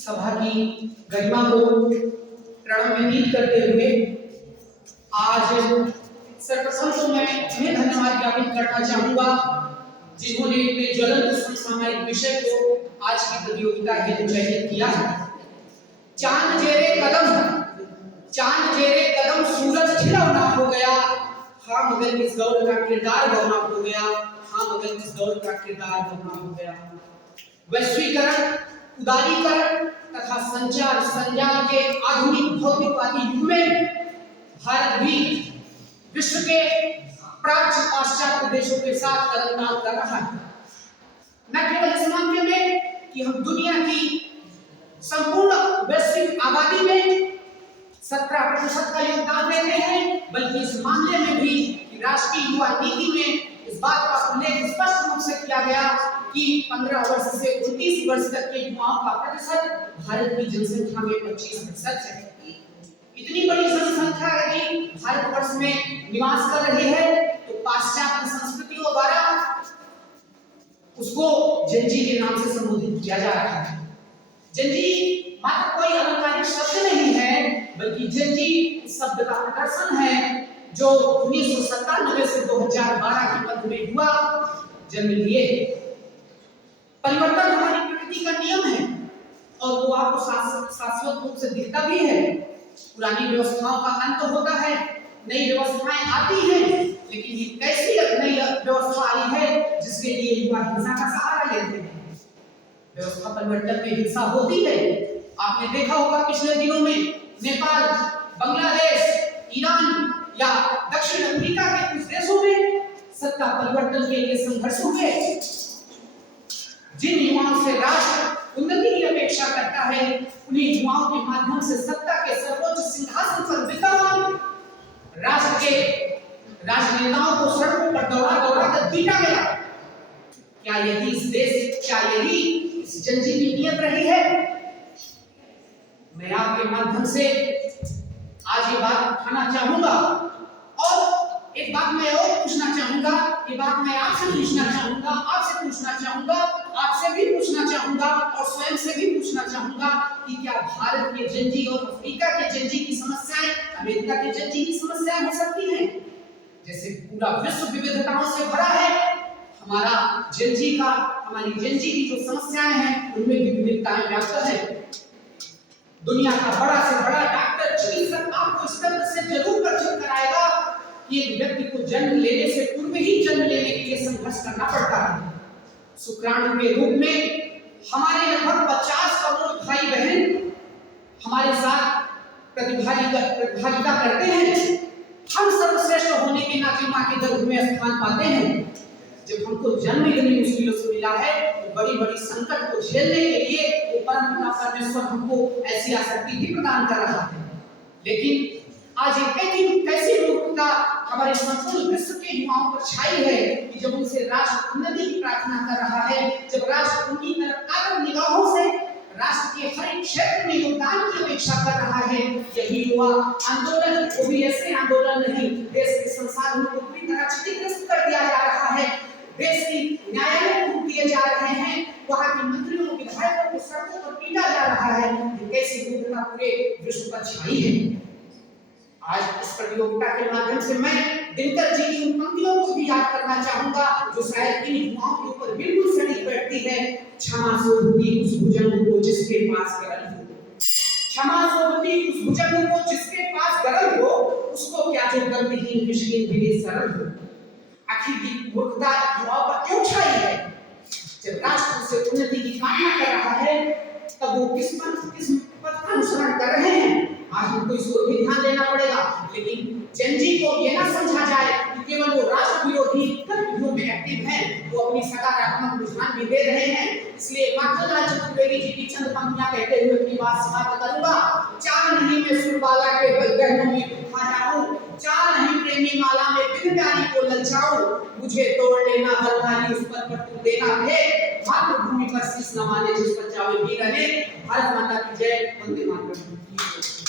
सभा की गरिमा को प्रणमित करते हुए आज सर्वप्रथम तो मैं उन्हें धन्यवाद ज्ञापित करना चाहूंगा जिन्होंने इतने ज्वलंत समसामयिक विषय को आज की प्रतियोगिता हेतु चयनित किया है। चांद जेरे कदम सूरज खिलौना हो गया, हाँ मगर इस दौर का किरदार गौना हो गया, हाँ मगर इस दौर का किरदार गौना हो गया। वैश्वीकरण, उदारीकरण तथा संचार संजाल के आधुनिक भौतिकवादी युग में भारत भी विश्व के प्राच्य पाश्चात्य देशों के साथ कदम कर रहा है। न केवल इस मामले में कि हम दुनिया की संपूर्ण वैश्विक आबादी में 17% का योगदान देते हैं, बल्कि इस मामले में भी कि राष्ट्रीय युवा नीति में इस बात का उल्लेख स्पष्ट रूप से किया गया कि 15 वर्ष से 29 वर्ष तक के युवाओं का प्रतिशत भारत की जनसंख्या में 25% है। इतनी बड़ी जनसंख्या यदि भारतवर्ष में निवास कर रही है तो पाश्चात्य संस्कृतियों द्वारा उसको जेनजी के नाम से संबोधित किया जा रहा है। जेनजी मात्र कोई अलंकारिक शब्द नहीं है, बल्कि जेनजी शब्द का प्रदर्शन है जो 1997 से 2012 के मध्य में हुआ, जन्म लिए। परिवर्तन हमारी प्रकृति का नियम है और वो आपको शाश्वत रूप से दिखता भी है। पुरानी व्यवस्थाओं का अंत होता है, नई व्यवस्थाएं आती हैं, लेकिन ये कैसी नई व्यवस्था आई है जिसके लिए युवा हिंसा का सहारा लेते हैं। व्यवस्था परिवर्तन में हिंसा होती है। आपने देखा होगा पिछले दिनों में नेपाल, बांग्लादेश, ईरान या दक्षिण अफ्रीका के कुछ देशों में सत्ता परिवर्तन के लिए संघर्ष हुए। जिन युवाओं से राष्ट्र उन्नति की अपेक्षा करता है, उन्हीं युवाओं के माध्यम से सत्ता के सर्वोच्च सिंहासन पर विद्यमान राष्ट्र के राजनेताओं को सड़कों पर दौड़ा कर पीटा गया। क्या यही इस जेनजी की नीयत रही है? मैं आपके माध्यम से आज ये बात उठाना चाहूंगा और एक बात मैं और पूछना चाहूंगा, ये बात मैं आपसे पूछना चाहूंगा, आपसे भी पूछना चाहूंगा और स्वयं से भी पूछना चाहूंगा कि क्या भारत के जेनजी और अफ्रीका के जेनजी की समस्याएं अमेरिका के जेनजी की समस्याएं हो सकती हैं? जैसे पूरा विश्व विविधताओं से भरा है, हमारी जेनजी की जो समस्याएं हैं उनमें भी विविधताएं व्याप्त है। दुनिया का बड़ा से बड़ा डॉक्टर, चिकित्सक आपको इस तथ्य से जरूर परिचित कराएगा कि एक व्यक्ति को जन्म लेने से पूर्व ही जन्म लेने के लिए संघर्ष करना पड़ता है। शुक्राणु के रूप में हमारे लगभग 50 करोड़ भाई बहन हमारे साथ प्रतिभागिता करते हैं। हम सर्वश्रेष्ठ होने के नाते मां के गर्भ में स्थान पाते हैं। जब हमको जन्म इतनी मुश्किलों से मिला है तो बड़ी बड़ी संकट को झेलने के लिए वो परम पिता परमेश्वर हमको ऐसी आशक्ति भी प्रदान कर रहा है। लेकिन आज एक कैसी मूर्खता हमारे संपूर्ण विश्व के युवाओं पर छाई है कि जब उनसे राष्ट्र उन्नति की प्रार्थना कर रहा है, जब राष्ट्र उनकी तरफ आदर निगाहों से राष्ट्र के हर एक क्षेत्र में योगदान की अपेक्षा कर रहा है, यही युवा आंदोलन, वो भी ऐसे आंदोलन नहीं, देश के संसाधनों को पूरी तरह क्षतिग्रस्त कर दिया जा रहा है, देश की न्यायालय टूट दिए जा रहे हैं, वहां के मंत्रियों विधायकों को सड़कों पर पीटा जा रहा है। कैसी मूर्खता पूरे विश्व पर छाई है। आज इस प्रतियोगिता के माध्यम से मैं दिनकर जी की उन पंक्तियों को भी याद करना चाहूंगा जो शायद इन युवाओं के ऊपर बिल्कुल सही बैठती है। क्षमा सोभती उस भुजंग को जिसके पास गरल हो, क्षमा सोभती उस भुजंग को जिसके पास गरल हो, उसको क्या जो गंभीर मिश्किल भी सरल हो। आखिर की मूर्खता युवाओं पर क्यों छाई है? जब राष्ट्र से उन्नति की कामना कर रहा है तब वो किस पथ का अनुसरण कर रहे हैं? आज हमको इस ओर भी ध्यान देना पड़ेगा। लेकिन जेनजी को ये ना समझा जाए कि केवल वो राष्ट्र विरोधी गतिविधियों में एक्टिव हैं, वो अपनी सकारात्मक रुझान भी दे रहे हैं। इसलिए माखनलाल चतुर्वेदी जी की चंद पंक्तियां कहते हुए अपनी बात समाप्त करूंगा। चाल नहीं मैं सुरबाला के गहनों में उठा जाऊं, चाल नहीं प्रेमी माला में बिन प्यारी को ललचाऊं, मुझे तोड़ लेना हर वाली उस पर तू देना भेद, मातृभूमि पर शीश नवाने जिस पर जावे वीर रहे। भारत माता की जय, वंदे मातरम।